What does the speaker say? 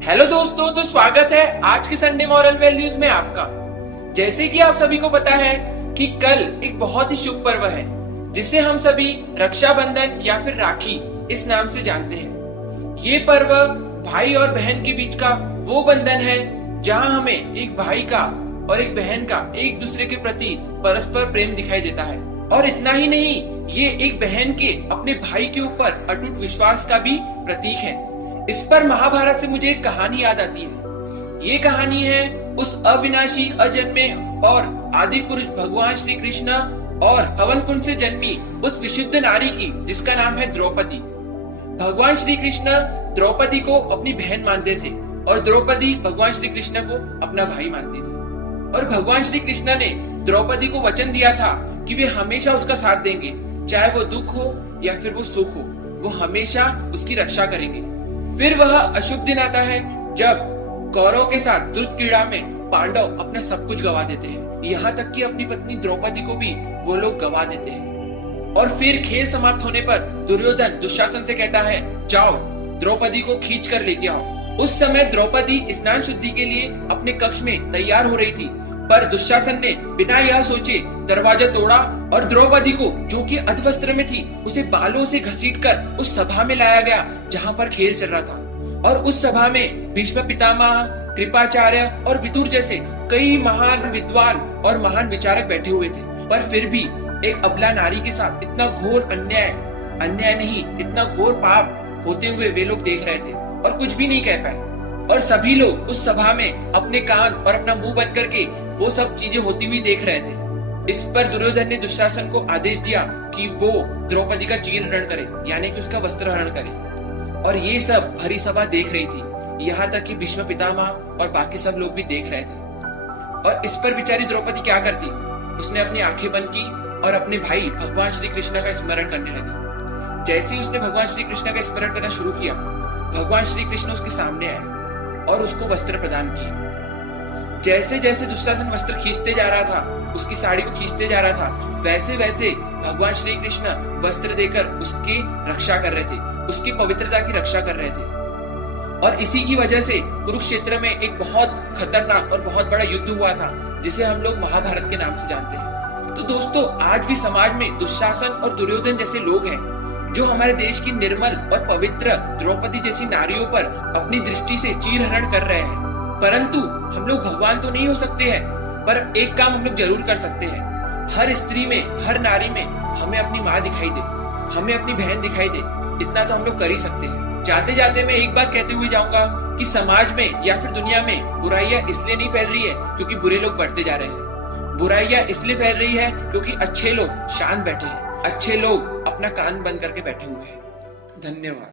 Hello दोस्तों, तो स्वागत है आज की संडे मॉरल वैल्यूज में आपका। जैसे कि आप सभी को पता है कि कल एक बहुत ही शुभ पर्व है जिसे हम सभी रक्षाबंधन या फिर राखी इस नाम से जानते हैं। ये पर्व भाई और बहन के बीच का वो बंधन है जहां हमें एक भाई का और एक बहन का एक दूसरे के प्रति परस्पर प्रेम दिखाई देता है। और इतना ही नहीं, ये एक बहन के अपने भाई के ऊपर अटूट विश्वास का भी प्रतीक है। इस पर महाभारत से मुझे एक कहानी याद आती है। ये कहानी है उस अविनाशी अजन्मे और आदि पुरुष भगवान श्री कृष्ण और हवन कुंड से जन्मी उस विशुद्ध नारी की जिसका नाम है द्रौपदी। भगवान श्री कृष्ण द्रौपदी को अपनी बहन मानते थे और द्रौपदी भगवान श्री कृष्ण को अपना भाई मानती थी। और भगवान श्री कृष्ण ने द्रौपदी को वचन दिया था कि वे हमेशा उसका साथ देंगे, चाहे वो दुख हो या फिर वो सुख हो, वो हमेशा उसकी रक्षा करेंगे। फिर वह अशुभ दिन आता है जब कौरव के साथ दुष्ट क्रीड़ा में पांडव अपना सब कुछ गवा देते हैं, यहाँ तक कि अपनी पत्नी द्रौपदी को भी वो लोग गवा देते हैं। और फिर खेल समाप्त होने पर दुर्योधन दुशासन से कहता है, जाओ द्रौपदी को खींच कर लेके आओ। उस समय द्रौपदी स्नान शुद्धि के लिए अपने कक्ष में तैयार हो रही थी, पर दुशासन ने बिना यह सोचे दरवाजा तोड़ा और द्रौपदी को, जो कि अधवस्त्र में थी, उसे बालों से घसीटकर उस सभा में लाया गया जहां पर खेल चल रहा था। और उस सभा में भीष्म पितामह, कृपाचार्य और विदुर जैसे कई महान विद्वान और महान विचारक बैठे हुए थे। पर फिर भी एक अबला नारी के साथ इतना घोर अन्याय नहीं, इतना घोर पाप होते हुए वे लोग देख रहे थे और कुछ भी नहीं कह पाए। और सभी लोग उस सभा में अपने कान और अपना मुंह बंद करके वो सब चीजें होती हुई देख रहे थे। इस पर दुर्योधन ने दुशासन को आदेश दिया कि वो द्रौपदी का चीर हरण करे, यानी कि उसका वस्त्र हरण करे। और ये सब भरी सभा देख रही थी, यहाँ तक कि भीष्म पितामह और बाकी सब लोग भी देख रहे थे। और इस पर बेचारी द्रौपदी क्या करती, उसने अपनी आंखें बंद की और अपने भाई भगवान श्री कृष्ण का स्मरण करने लगी। जैसे ही उसने भगवान श्री कृष्ण का स्मरण करना शुरू किया, भगवान श्री कृष्ण उसके सामने आए और उसको वस्त्र प्रदान किए। जैसे जैसे दुशासन वस्त्र खींचते जा रहा था, उसकी साड़ी को खींचते जा रहा था, वैसे वैसे भगवान श्री कृष्ण वस्त्र देकर उसकी रक्षा कर रहे थे, उसकी पवित्रता की रक्षा कर रहे थे। और इसी की वजह से कुरुक्षेत्र में एक बहुत खतरनाक और बहुत बड़ा युद्ध हुआ था जिसे हम लोग महाभारत के नाम से जानते हैं। तो दोस्तों, आज भी समाज में दुशासन और दुर्योधन जैसे लोग हैं जो हमारे देश की निर्मल और पवित्र द्रौपदी जैसी नारियों पर अपनी दृष्टि से चीरहरण कर रहे हैं। परंतु हम लोग भगवान तो नहीं हो सकते हैं, पर एक काम हम लोग जरूर कर सकते हैं। हर स्त्री में, हर नारी में हमें अपनी माँ दिखाई दे, हमें अपनी बहन दिखाई दे, इतना तो हम लोग कर ही सकते हैं। जाते जाते मैं एक बात कहते हुए जाऊंगा कि समाज में या फिर दुनिया में बुराइयां इसलिए नहीं फैल रही है क्योंकि बुरे लोग बढ़ते जा रहे हैं। बुराइयां इसलिए फैल रही है क्योंकि अच्छे लोग शांत बैठे हैं, अच्छे लोग अपना कान बंद करके बैठे हुए हैं। धन्यवाद।